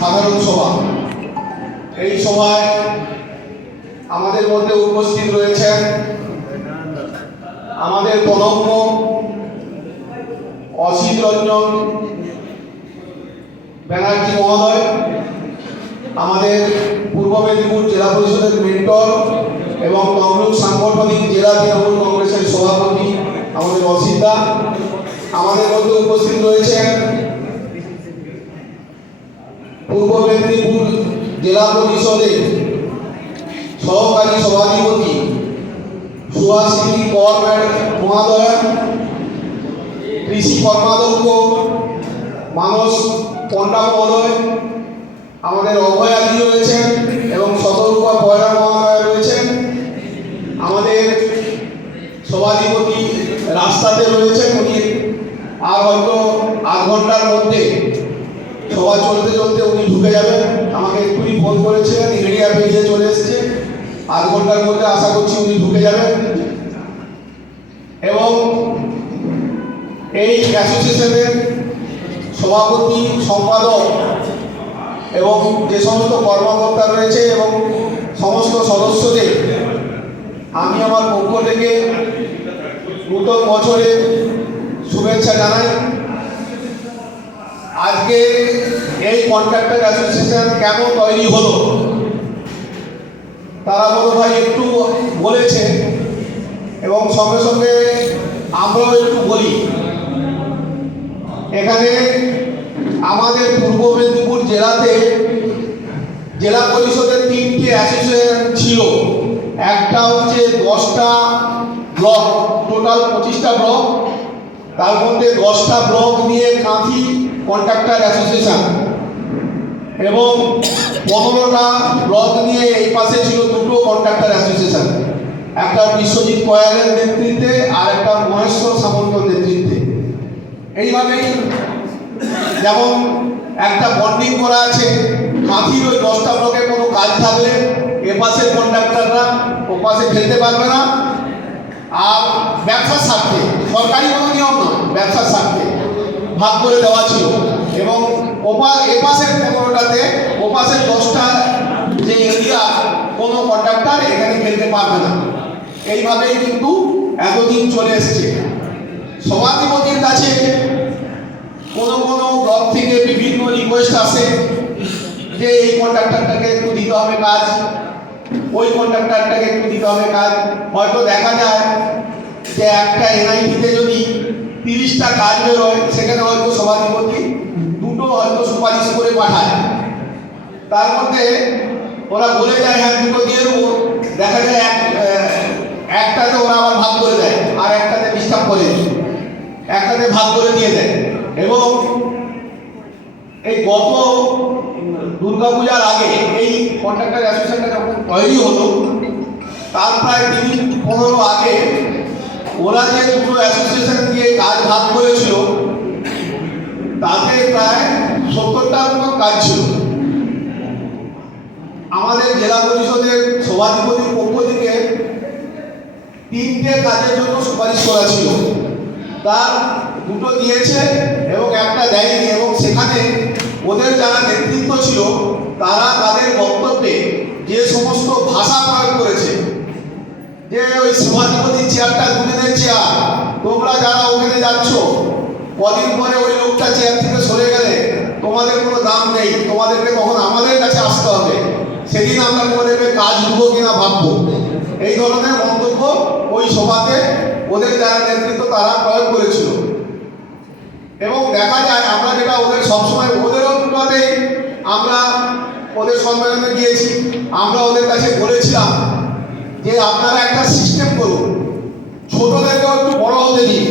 সাধারণ সভা। এই সভায় আমাদের মধ্যে উপস্থিত রয়েছেন আমাদের প্রণম্য অসিত রঞ্জন ব্যানার্জি মহোদয়, আমাদের পূর্ব মেদিনীপুর জেলা পরিষদের মেন্টর এবং তমলুক সাংগঠনিক জেলা তৃণমূল কংগ্রেসের সভাপতি আমাদের অসিতা আমাদের মধ্যে উপস্থিত রয়েছেন পূর্ব মেদিনীপুর জেলা পরিষদের সহকারী সভাধিপতি সুহাসিনী কর মহাদয়া কৃষি কর্মাধ্যক্ষ মানস পণ্ডা মহোদয়, আমাদের অভয়াদি রয়েছেন এবং শতরূপা পয়রা মহাদয় রয়েছেন। আমাদের সভাধিপতি রাস্তাতে রয়েছেন, উনি আর হয়তো আধ ঘণ্টার মধ্যে সভা চলতে চলতে উনি ঢুকে যাবেন। আমাকে এক্ষুনি ফোন করেছিলেন এরিয়া পেরিয়ে চলে এসেছে। আধ ঘণ্টার মধ্যে আশা করছি উনি ঢুকে যাবেন। এবং এই অ্যাসোসিয়েশনের সভাপতি, সম্পাদক এবং যে সমস্ত কর্মকর্তা রয়েছে এবং সমস্ত সদস্যদের, আমি আমার পক্ষ থেকে নূতন বছরে শুভেচ্ছা জানাই। আজকে এই কন্ট্রাক্টর অ্যাসোসিয়েশন কেন তৈরি হলো? তারা বড় ভাই একটু বলেছে, এবং সঙ্গে সঙ্গে আমরাও একটু বলি। এখানে আমাদের পূর্ব মেদিনীপুর জেলাতে জেলা পরিষদের তিনটি অ্যাসোসিয়েশন ছিল। একটা হচ্ছে দশটা ব্লক টোটাল পঁচিশটা ব্লক। তার মধ্যে দশটা ব্লক নিয়ে কাঁথি কন্ট্রাক্টর অ্যাসোসিয়েশন এবং পনেরোটা ব্লক নিয়ে এই পাশে ছিল দুটো কন্ট্রাক্টর অ্যাসোসিয়েশন একটা বিশ্বজিৎ কয়ালের নেতৃত্বে আর একটা মহেশ্বর সামন্তর নেতৃত্বে। এইভাবেই যেমন একটা বন্ডিং করা আছে কাঁথির ওই দশটা ব্লকে কোনো কাজ থাকলে এ পাশের কন্ট্রাক্টররা ও পাশে খেলতে পারবে না। আর ব্যবসার স্বার্থে, সরকারি কোনো নিয়ম নয়, ব্যবসার স্বার্থে ভাগ করে দেওয়া ছিল। এবং ওপা, এপাশের পনেরোটাতে ওপাশের দশটা যে এরিয়া, কোনো কন্ট্রাক্টর এখানে খেলতে পারবে না। এইভাবেই কিন্তু এতদিন চলে এসছে। সভাধিপতির কাছে কোনো কোনো ব্লক থেকে বিভিন্ন রিকোয়েস্ট আসে যে এই কন্ট্রাক্টরটাকে একটু দিতে হবে কাজ, ওই কন্ট্রাক্টরটাকে একটু দিতে হবে কাজ। হয়তো দেখা যায় যে একটা এনআইটিতে যদি তিরিশটা কাজ বেরোয়, সেখানে হয়তো সভাধিপতি হয়তো সুপারিশ করে পাঠায়। তার মধ্যে ওরা বলে যায় হ্যাঁ দুটো দিয়ে দেবো। দেখা যায় এক একটাতে ওরা আবার ভাগ করে দেয়, আর একটাতে ডিস্টার্ব করে। একটাতে ভাগ করে দিয়ে দেয়। এবং এই গত দুর্গাপূজার আগে এই কন্ট্রাক্টর অ্যাসোসিয়েশনটা যখন তৈরি হলো, তার প্রায় তিন পনেরো আগে ওরা যে দুটো অ্যাসোসিয়েশন দিয়ে কাজ ভাগ করেছিল সত্তরটার মতো কাজ ছিল আমাদের জেলা পরিষদের সভাধিপতির পক্ষ থেকে তিনটে কাজের জন্য সুপারিশ করা ছিল। তার দুটো দিয়েছে এবং একটা দেয়নি এবং সেখানে ওদের যারা নেতৃত্ব ছিল, তারা তাদের বক্তব্যে যে সমস্ত ভাষা প্রয়োগ করেছে, যে ওই সভাধিপতির চেয়ারটা দুদিনের চেয়ার তোমরা যারা ওখানে যাচ্ছ, কদিন পরে ওই লোকটা চেয়ার থেকে সরে গেলে তোমাদের কোনো দাম নেই, তোমাদেরকে কখন আমাদের কাছে আসতে হবে। সেদিন আমরা তোমাদেরকে কাজ দেবো কিনা ভাববো। এই ধরনের মন্তব্য ওই সভাতে ওদের যারা নেতৃত্ব তারা প্রয়োগ করেছিল। এবং দেখা যায়, আমরা যেটা ওদের সবসময়, ওদেরও দুটোতেই আমরা ওদের সম্মেলনে গিয়েছি, আমরা ওদের কাছে বলেছিলাম যে আপনারা একটা সিস্টেম করুন। ছোটদেরকেও একটু বড় হতে দিন।